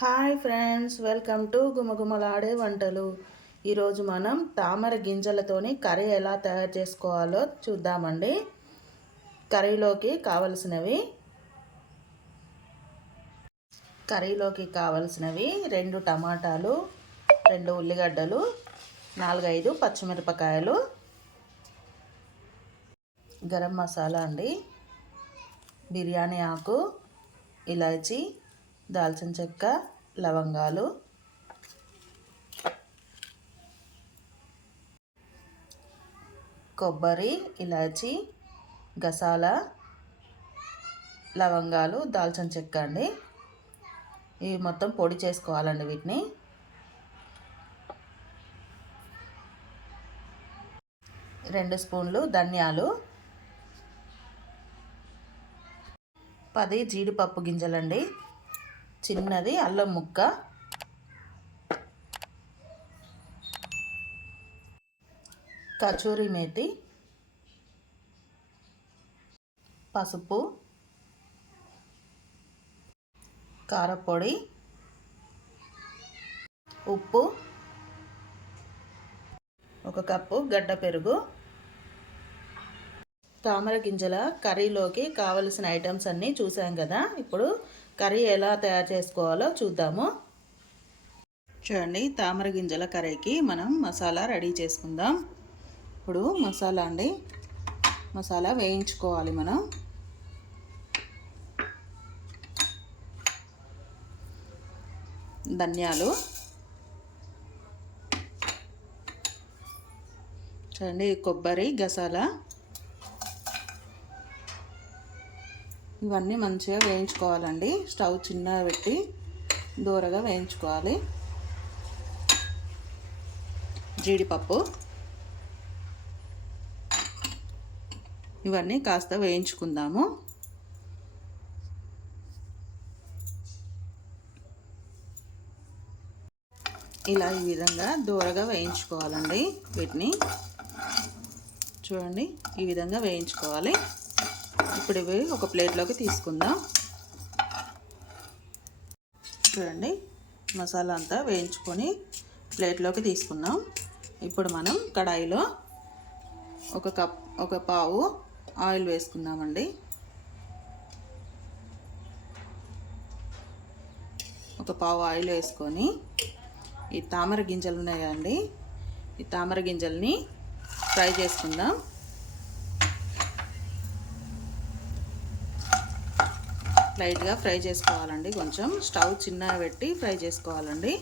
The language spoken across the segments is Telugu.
హాయ్ ఫ్రెండ్స్, వెల్కమ్ టు గుమగుమలాడే వంటలు. ఈరోజు మనం తామర గింజలతోని కర్రీ ఎలా తయారు చేసుకోవాలో చూద్దామండి. కర్రీలోకి కావలసినవి 2 టమాటాలు, 2 ఉల్లిగడ్డలు, 4-5 పచ్చిమిరపకాయలు, గరం మసాలా అండి, బిర్యానీ ఆకు, ఇలాచీ, దాల్చిన చెక్క, లవంగాలు, కొబ్బరి, ఇలాచీ, గసాల, లవంగాలు, దాల్చిన చెక్క అండి. ఇవి మొత్తం పొడి చేసుకోవాలండి. వీటిని 2 స్పూన్లు ధనియాలు, 10 జీడిపప్పు గింజలండి, చిన్నది అల్లం ముక్క, కచూరి మేతి, పసుపు, కారపొడి, ఉప్పు, 1 కప్పు గడ్డ పెరుగు. తామర గింజల కర్రీలోకి కావలసిన ఐటమ్స్ అన్నీ చూసాం కదా. ఇప్పుడు కర్రీ ఎలా తయారు చేసుకోవాలో చూద్దాము. చూడండి, తామర గింజల కర్రీకి మనం మసాలా రెడీ చేసుకుందాం. ఇప్పుడు మసాలా వేయించుకోవాలి. మనం ధనియాలు, చూడండి, కొబ్బరి, గసాల, ఇవన్నీ మంచిగా వేయించుకోవాలండి. స్టవ్ చిన్నగా పెట్టి దూరగా వేయించుకోవాలి. జీడిపప్పు, ఇవన్నీ కాస్త వేయించుకుందాము. ఇలా ఈ విధంగా దూరగా వేయించుకోవాలండి. వీటిని చూడండి, ఈ విధంగా వేయించుకోవాలి. ఇప్పుడు ఇవి ఒక ప్లేట్లోకి తీసుకుందాం. చూడండి, మసాలా అంతా వేయించుకొని ప్లేట్లోకి తీసుకుందాం. ఇప్పుడు మనం కడాయిలో ఒక పావు ఆయిల్ వేసుకుందామండి. ఒక పావు ఆయిల్ వేసుకొని ఈ తామర గింజలు ఉన్నాయి కదండి, ఈ తామర గింజల్ని ఫ్రై చేసుకుందాం. లైట్గా ఫ్రై చేసుకోవాలండి. కొంచెం స్టవ్ చిన్నగా పెట్టి ఫ్రై చేసుకోవాలండి.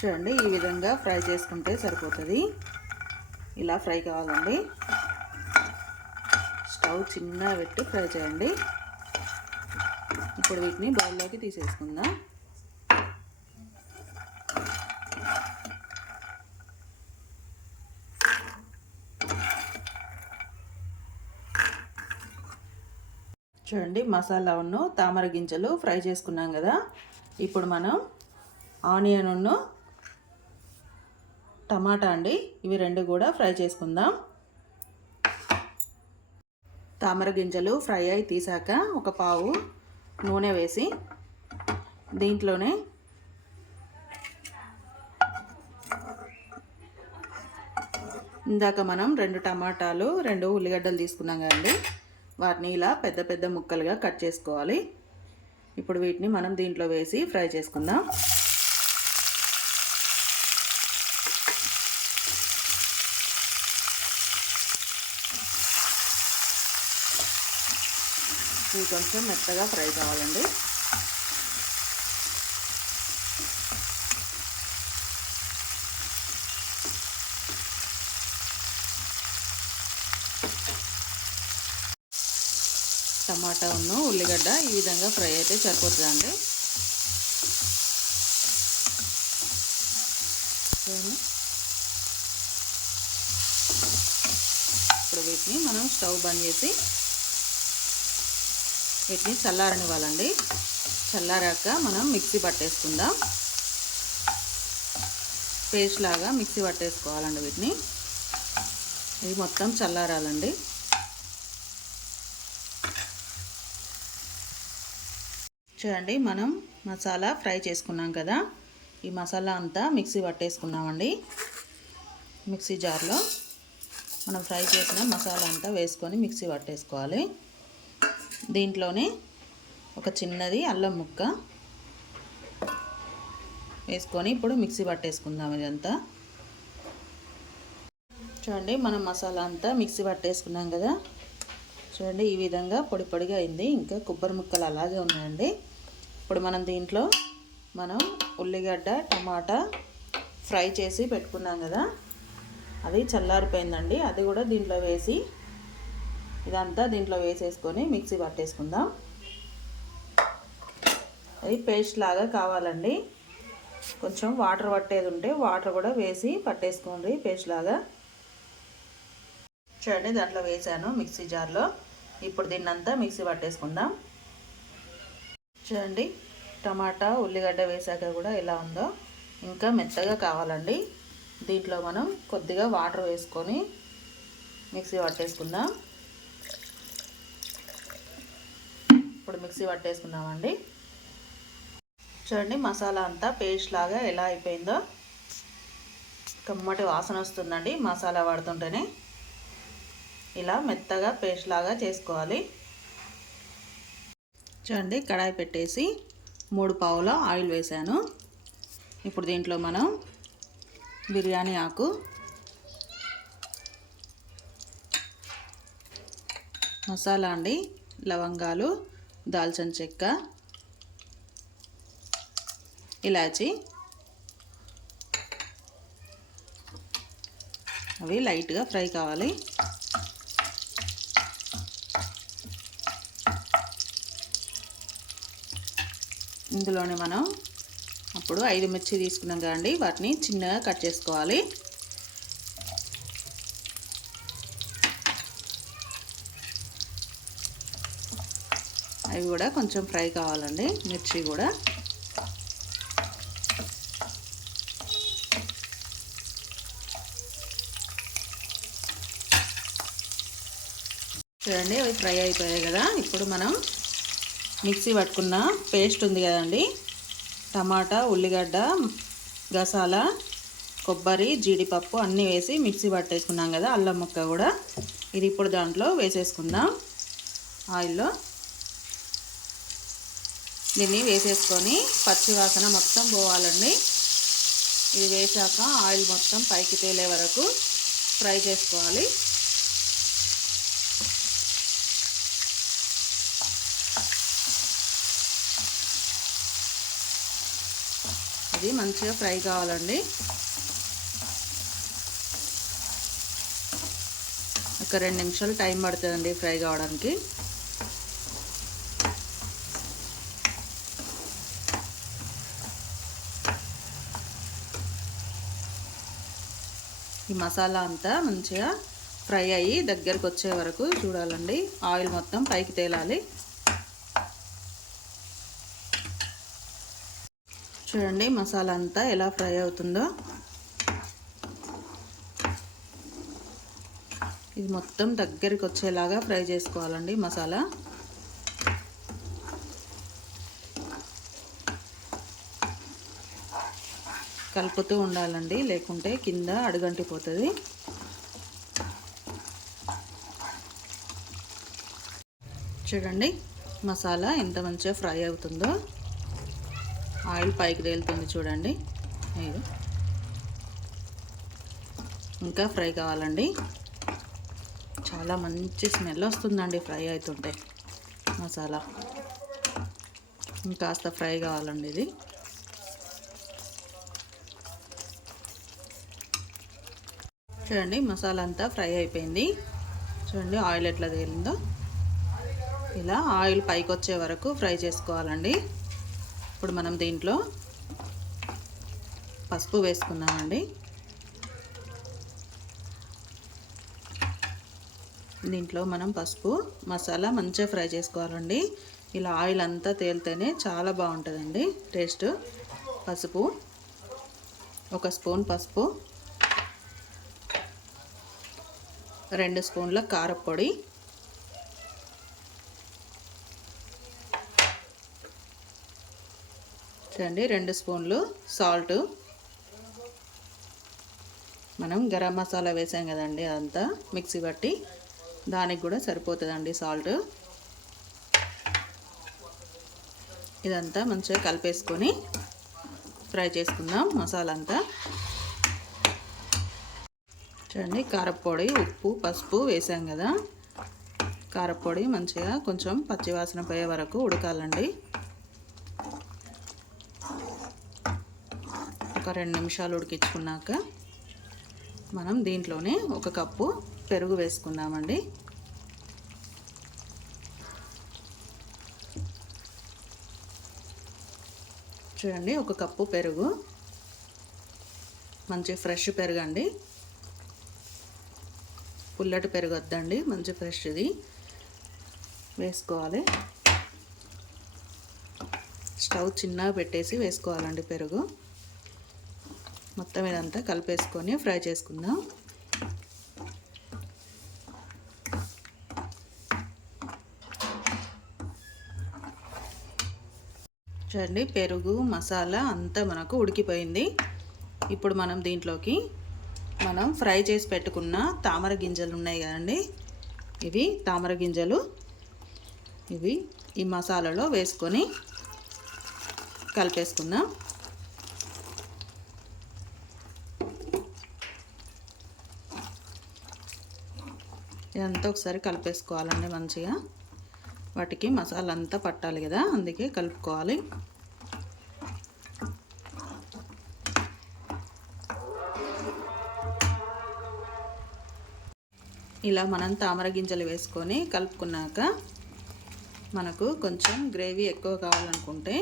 చూడండి, ఈ విధంగా ఫ్రై చేసుకుంటే సరిపోతుంది. ఇలా ఫ్రై కావాలండి. స్టవ్ చిన్నగా పెట్టి ఫ్రై చేయండి. ఇప్పుడు వీటిని బౌల్లోకి తీసేసుకుందాం. చూడండి, మసాలాను తామర గింజలు ఫ్రై చేసుకున్నాం కదా. ఇప్పుడు మనం ఆనియన్, టమాటా అండి, ఇవి 2 కూడా ఫ్రై చేసుకుందాం. తామర గింజలు ఫ్రై అయి తీసాక ఒక పావు నూనె వేసి దీంట్లోనే ఇందాక మనం 2 టమాటాలు, 2 ఉల్లిగడ్డలు తీసుకున్నాం కదండి, వాటిని ఇలా పెద్ద పెద్ద ముక్కలుగా కట్ చేసుకోవాలి. ఇప్పుడు వీటిని మనం దీంట్లో వేసి ఫ్రై చేసుకుందాం. ఇవి కొంచెం మెత్తగా ఫ్రై కావాలండి. టమాటా ఉల్లిగడ్డ ఈ విధంగా ఫ్రై అయితే సరిపోతుందండి. ఇప్పుడు వీటిని మనం స్టవ్ బంద్ చేసి వీటిని చల్లారనివ్వాలండి. చల్లారాక మనం మిక్సీ పట్టేసుకుందాం. పేస్ట్ లాగా మిక్సీ పట్టేసుకోవాలండి వీటిని. ఇది మొత్తం చల్లారాలండి. చూడండి, మనం మసాలా ఫ్రై చేసుకున్నాం కదా, ఈ మసాలా అంతా మిక్సీ పట్టేసుకున్నామండి. మిక్సీ జార్లో మనం ఫ్రై చేసిన మసాలా అంతా వేసుకొని మిక్సీ పట్టేసుకోవాలి. దీంట్లోనే ఒక చిన్నది అల్లం ముక్క వేసుకొని ఇప్పుడు మిక్సీ పట్టేసుకుందాం. ఇదంతా చూడండి, మనం మసాలా అంతా మిక్సీ పట్టేసుకున్నాం కదా. చూడండి, ఈ విధంగా పొడి పొడిగా అయింది. ఇంకా కొబ్బరి ముక్కలు అలాగే ఉన్నాయండి. ఇప్పుడు మనం దీంట్లో ఉల్లిగడ్డ టమాటా ఫ్రై చేసి పెట్టుకున్నాం కదా, అది చల్లారిపోయిందండి. అది కూడా దీంట్లో వేసి ఇదంతా దీంట్లో వేసేసుకొని మిక్సీ పట్టేసుకుందాం. అది పేస్ట్ లాగా కావాలండి. కొంచెం వాటర్ పట్టేది ఉంటే వాటర్ కూడా వేసి పట్టేసుకోండి పేస్ట్ లాగా. చూడండి, దాంట్లో వేసాను మిక్సీ జార్లో. ఇప్పుడు దీన్నంతా మిక్సీ పట్టేసుకుందాం. చూడండి, టమాటా ఉల్లిగడ్డ వేసాక కూడా ఎలా ఉందో, ఇంకా మెత్తగా కావాలండి. దీంట్లో మనం కొద్దిగా వాటర్ వేసుకొని మిక్సీ పట్టేసుకుందాం. ఇప్పుడు మిక్సీ పట్టేసుకుందామండి. చూడండి, మసాలా అంతా పేస్ట్ లాగా ఎలా అయిపోయిందో. కమ్మటి వాసన వస్తుందండి మసాలా వాడుతుంటేనే. ఇలా మెత్తగా పేస్ట్ లాగా చేసుకోవాలి. చూడండి, కడాయి పెట్టేసి 3 పావుల ఆయిల్ వేసాను. ఇప్పుడు దీంట్లో మనం బిర్యానీ ఆకు, మసాలా అండి, లవంగాలు, దాల్చిన చెక్క, ఇలాచి, అవి లైట్గా ఫ్రై కావాలి. ఇందులోనే మనం అప్పుడు 5 మిర్చి తీసుకున్నాం కదండి, వాటిని చిన్నగా కట్ చేసుకోవాలి. అవి కూడా కొంచెం ఫ్రై కావాలండి, మిర్చి కూడా. చూడండి, అవి ఫ్రై అయిపోయాయి కదా. ఇప్పుడు మనం మిక్సీ పట్టుకున్న పేస్ట్ ఉంది కదండి, టమాటా ఉల్లిగడ్డ గసాల కొబ్బరి జీడిపప్పు అన్నీ వేసి మిక్సీ పట్టేసుకున్నాం కదా, అల్లం ముక్క కూడా. ఇది ఇప్పుడు దాంట్లో వేసేసుకుందాం ఆయిల్లో. దీన్ని వేసేసుకొని పచ్చి వాసన మొత్తం పోవాలండి. ఇది వేసాక ఆయిల్ మొత్తం పైకి తేలే వరకు ఫ్రై చేసుకోవాలి. ఇది మంచిగా ఫ్రై కావాలండి. ఒక 2 నిమిషాలు టైం పడుతుందండి ఫ్రై కావడానికి. ఈ మసాలా అంతా మంచిగా ఫ్రై అయ్యి దగ్గరకు వచ్చే వరకు చూడాలండి. ఆయిల్ మొత్తం పైకి తేలాలి. చూడండి, మసాలా అంతా ఎలా ఫ్రై అవుతుందో. ఇది మొత్తం దగ్గరికి వచ్చేలాగా ఫ్రై చేసుకోవాలండి మసాలా. కలుపుతూ ఉండాలండి, లేకుంటే కింద అడుగంటిపోతుంది. చూడండి, మసాలా ఎంత మంచిగా ఫ్రై అవుతుందో. ఆయిల్ పైకి తేలుతుంది చూడండి. ఇది ఇంకా ఫ్రై కావాలండి. చాలా మంచి స్మెల్ వస్తుందండి ఫ్రై అవుతుంటే మసాలా. ఇంకాస్త ఫ్రై కావాలండి ఇది. చూడండి, మసాలా అంతా ఫ్రై అయిపోయింది. చూడండి ఆయిల్ ఎట్లా తేలిందో. ఇలా ఆయిల్ పైకి వచ్చే వరకు ఫ్రై చేసుకోవాలండి. ఇప్పుడు మనం దీంట్లో పసుపు వేసుకుందామండి. దీంట్లో మనం పసుపు మసాలా మంచిగా ఫ్రై చేసుకోవాలండి. ఇలా ఆయిల్ అంతా తేలితేనే చాలా బాగుంటుందండి టేస్ట్. పసుపు, 1 స్పూన్ పసుపు, 2 స్పూన్ల కారపొడి, చూడండి 2 స్పూన్లు సాల్ట్. మనం గరం మసాలా వేసాం కదండి, అదంతా మిక్సీ బట్టి దానికి కూడా సరిపోతుందండి సాల్ట్. ఇదంతా మంచిగా కలిపేసుకొని ఫ్రై చేసుకుందాం మసాలా అంతా. చూడండి కారపొడి, ఉప్పు, పసుపు వేసాం కదా. కారపొడి మంచిగా కొంచెం పచ్చివాసన పోయే వరకు ఉడకాలండి. ఒక 2 నిమిషాలు ఉడికించుకున్నాక మనం దీంట్లోనే 1 కప్పు పెరుగు వేసుకుందామండి. చూడండి 1 కప్పు పెరుగు, మంచి ఫ్రెష్ పెరుగు అండి, పుల్లటి పెరుగు వద్దండి, మంచి ఫ్రెష్ది వేసుకోవాలి. స్టవ్ చిన్నగా పెట్టేసి వేసుకోవాలండి పెరుగు. మొత్తం ఇదంతా కలిపేసుకొని ఫ్రై చేసుకుందాం. చూడండి పెరుగు మసాలా అంతా మనకు ఉడికిపోయింది. ఇప్పుడు మనం దీంట్లోకి మనం ఫ్రై చేసి పెట్టుకున్న తామర గింజలు ఉన్నాయి కదండి, ఇవి తామర గింజలు ఇవి ఈ మసాలాలో వేసుకొని కలిపేసుకుందాం. ఇదంతా ఒకసారి కలిపేసుకోవాలండి మంచిగా. వాటికి మసాలా అంతా పట్టాలి కదా, అందుకే కలుపుకోవాలి. ఇలా మనం తామర గింజలు వేసుకొని కలుపుకున్నాక మనకు కొంచెం గ్రేవీ ఎక్కువ కావాలనుకుంటే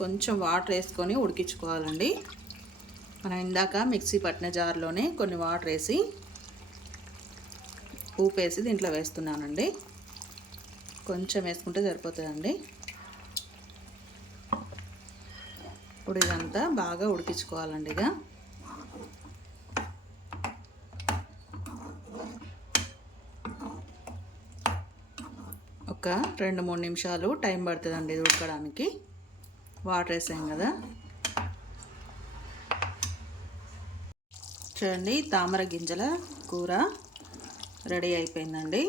కొంచెం వాటర్ వేసుకొని ఉడికించుకోవాలండి. మనం ఇందాక మిక్సీ పట్టిన జార్లోనే కొన్ని వాటర్ వేసి ఉప్పేసి దీంట్లో వేస్తున్నానండి. కొంచెం వేసుకుంటే సరిపోతుందండి. ఇప్పుడు ఇదంతా బాగా ఉడికించుకోవాలండి. ఇక ఒక 2-3 నిమిషాలు టైం పడుతుందండి ఇది ఉడకడానికి. వాటర్ వేసాం కదా. చూడండి తామర గింజల కూర రెడీ అయిపోయిందండి.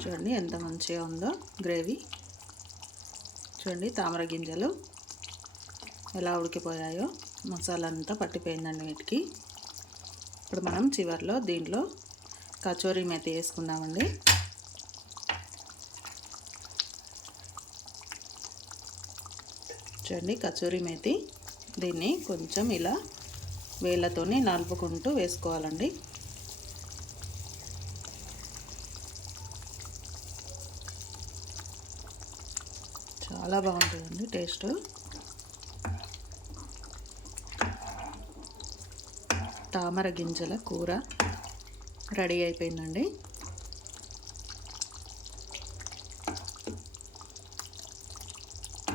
చూడండి ఎంత మంచిగా ఉందో గ్రేవీ. చూడండి తామర గింజలు ఎలా ఉడికిపోయాయో, మసాలా అంతా పట్టిపోయిందండి వీటికి. ఇప్పుడు మనం చివర్లో దీంట్లో కచోరీ మేతి వేసుకుందామండి. చూడండి కచోరీ మేతి, దీన్ని కొంచెం ఇలా వేళ్ళతోని నలుపుకుంటూ వేసుకోవాలండి. చాలా బాగుంటుందండి టేస్ట్. తామర గింజల కూర రెడీ అయిపోయిందండి.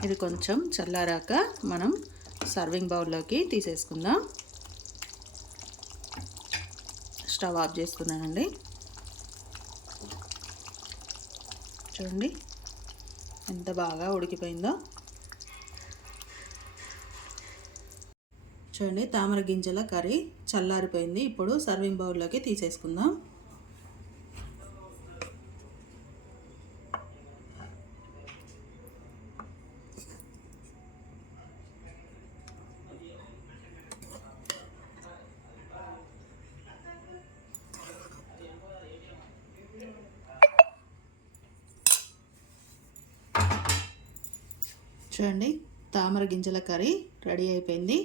ఇది కొంచెం చల్లారాక మనం సర్వింగ్ బౌల్లోకి తీసేసుకుందాం. స్టవ్ ఆఫ్ చేసుకున్నానండి. చూడండి ఎంత బాగా ఉడికిపోయిందో. చూడండి తామర గింజల కర్రీ చల్లారిపోయింది. ఇప్పుడు సర్వింగ్ బౌల్లోకి తీసేసుకుందాం. చూడండి తామర గింజల కర్రీ రెడీ అయిపోయింది.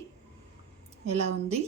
ఎలా ఉంది?